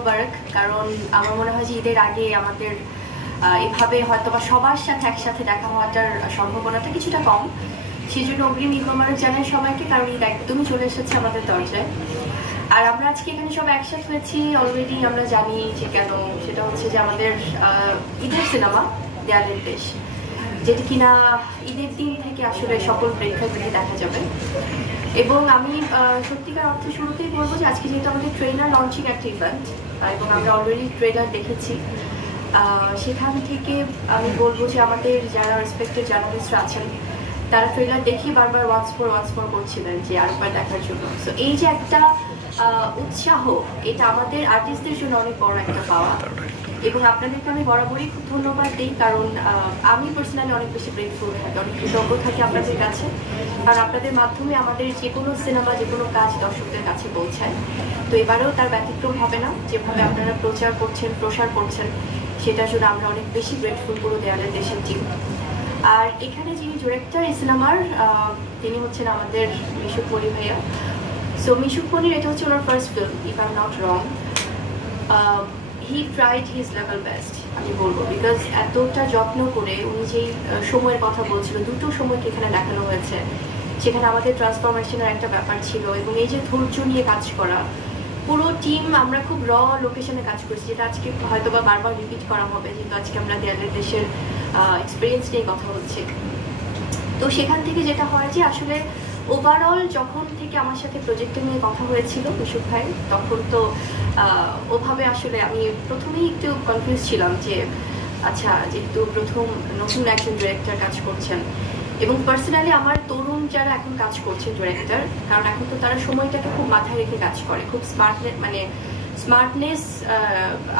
মুবারক। কারণ আমার মনে হয় যে ঈদের আগে আমাদের এভাবে হয়তো বা সবার সাথে একসাথে দেখা হওয়াটার সম্ভাবনাটা কিছুটা কম। সেই জন্য অগ্রিম ঈদ মোবারক জানাই সবাইকে, কারণ ঈদ একদমই চলে এসেছে আমাদের দরজায়। আর আমরা আজকে এখানে সব একসাথে হয়েছি অলরেডি আমরা জানি যে কেন, সেটা হচ্ছে যে আমাদের ঈদের সিনেমা দেয়ালের দেশ, যেটি কিনা ঈদের দিন থেকে আসলে সকল প্রেক্ষাগৃহে দেখা যাবে। এবং আমি সত্যিকার অর্থে শুরুতেই বলবো যে আজকে যেহেতু আমাদের ট্রেলার লঞ্চিং একটা ইভেন্ট এবং আমরা অলরেডি ট্রেলার দেখেছি, সেখান থেকে আমি বলবো যে আমাদের যারা রেসপেক্টেড জার্নালিস্টরা আছেন তারা ট্রেলার দেখেই বারবার ওয়ান্স ফোর করছিলেন যে আরেকবার দেখার জন্য। সো এই যে একটা উৎসাহ, এটা আমাদের আর্টিস্টদের জন্য অনেক বড় একটা পাওয়া। এবং আপনাদেরকে আমি বরাবরই খুব ধন্যবাদ দিই, কারণ আমি পার্সোনালি অনেক বেশি গ্রেটফুল থাকি, অনেক কৃতজ্ঞ থাকি আপনাদের কাছে। কারণ আপনাদের মাধ্যমে আমাদের যে কোনো সিনেমা, যে কোনো কাজ দর্শকদের কাছে পৌঁছায়। তো এবারেও তার ব্যতিক্রম হবে না। যেভাবে আপনারা প্রচার করছেন, প্রসার করছেন, সেটার জন্য আমরা অনেক বেশি গ্রেটফুল পুরো দেয়ালের দেশের টিম। আর এখানে যিনি ডিরেক্টর এই সিনেমার, তিনি হচ্ছেন আমাদের মিশুক মনি ভাইয়া। সো মিশুক মনির এটা হচ্ছে ওনার first film, if I am not wrong. He tried his level best আমি বলবো, বিকজ এতটা যত্ন করে উনি যেই সময়ের কথা বলছিল, দুটো সময়কে এখানে দেখানো হয়েছে, সেখানে আমাদের ট্রান্সফরমেশনের একটা ব্যাপার ছিল। এবং এই যে ধৈর্য নিয়ে কাজ করা, পুরো টিম আমরা খুব র লোকেশনে কাজ করছি, যেটা আজকে হয়তো বা বারবার রিপিট করা হবে, যেহেতু আজকে আমরা দেয়ালের দেশের এক্সপিরিয়েন্স নিয়ে কথা হচ্ছে। তো সেখান থেকে যেটা হয় যে আসলে ওভারঅল যখন থেকে আমার সাথে প্রজেক্ট নিয়ে কথা হয়েছিল মিশুক ভাই, তখন তো ওভাবে আসলে আমি প্রথমেই একটু কনফিউজ ছিলাম যে আচ্ছা, যেহেতু প্রথম নতুন একজন ডিরেক্টর কাজ করছেন, এবং পার্সোনালি আমার তরুণ যারা এখন কাজ করছে ডিরেক্টর, কারণ এখন তো তারা সময়টাকে খুব মাথায় রেখে কাজ করে, খুব স্মার্টনেস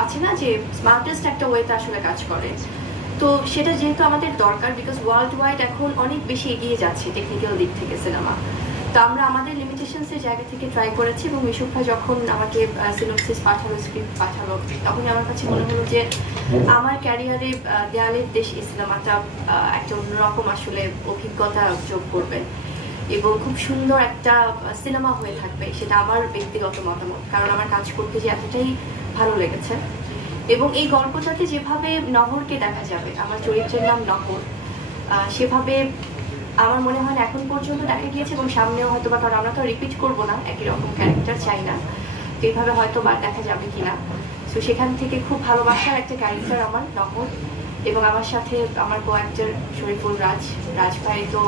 আছে না, যে স্মার্টেস্ট একটা ওয়েতে আসলে কাজ করে। তো সেটা যেহেতু আমাদের দরকার, বিকজ ওয়ার্ল্ড ওয়াইড এখন অনেক বেশি এগিয়ে যাচ্ছে টেকনিক্যাল দিক থেকে সিনেমা। তো আমরা আমাদের লিমিটেশনসের জায়গা থেকে ট্রাই করেছি। এবং মিশুক ভাই যখন আমাকে সিনোপসিস পাঠালো, স্ক্রিপ্ট পাঠালো, তখনই আমার কাছে মনে হলো যে আমার ক্যারিয়ারে দেয়ালের দেশ এই সিনেমাটা একটা অন্যরকম আসলে অভিজ্ঞতা যোগ করবে এবং খুব সুন্দর একটা সিনেমা হয়ে থাকবে। সেটা আমার ব্যক্তিগত মতামত, কারণ আমার কাজ করতে যে এতটাই ভালো লেগেছে। এবং এই গল্পটাতে যেভাবে নহরকে দেখা যাবে, আমার চরিত্রের নাম নহর, সেভাবে আমার মনে হয় না এখন পর্যন্ত দেখা গিয়েছে, এবং সামনেও হয়তো বা, কারণ আমরা তো রিপিট করবো না, একই রকম ক্যারেক্টার চাই না, তো এইভাবে হয়তো বা দেখা যাবে কিনা। তো সেখান থেকে খুব ভালোবাসার একটা ক্যারেক্টার আমার নহর। এবং আমার সাথে আমার কো অ্যাক্টর শরীফুল রাজ ভাই তো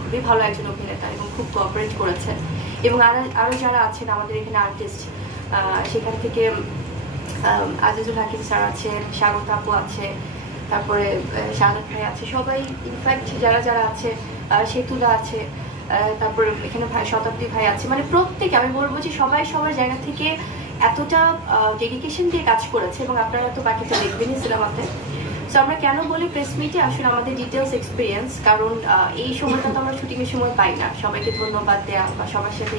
খুবই ভালো একজন অভিনেতা এবং খুব কোঅপারেট করেছেন। এবং আরও যারা আছেন আমাদের এখানে আর্টিস্ট, সেখান থেকে আজিজুল হাকিম স্যার আছে, স্বাগত আপু আছে, তারপরে শাহাদ ভাই আছে, সবাই ইনফ্যাক্ট যারা আছে, সেতুলা আছে, তারপরে এখানে ভাই শতাব্দী ভাই আছে, মানে প্রত্যেকে আমি বলবো যে সবাই সবার জায়গা থেকে এতটা ডেডিকেশন দিয়ে কাজ করেছে। এবং আপনারা তো বাকিটা দেখবেনই সিনেমাতে। সো আমরা কেন বলি প্রেস মিটে আসলে আমাদের ডিটেলস এক্সপিরিয়েন্স, কারণ এই সময়টা তো আমরা শুটিংয়ের সময় পাই না সবাইকে ধন্যবাদ দেওয়া বা সবার সাথে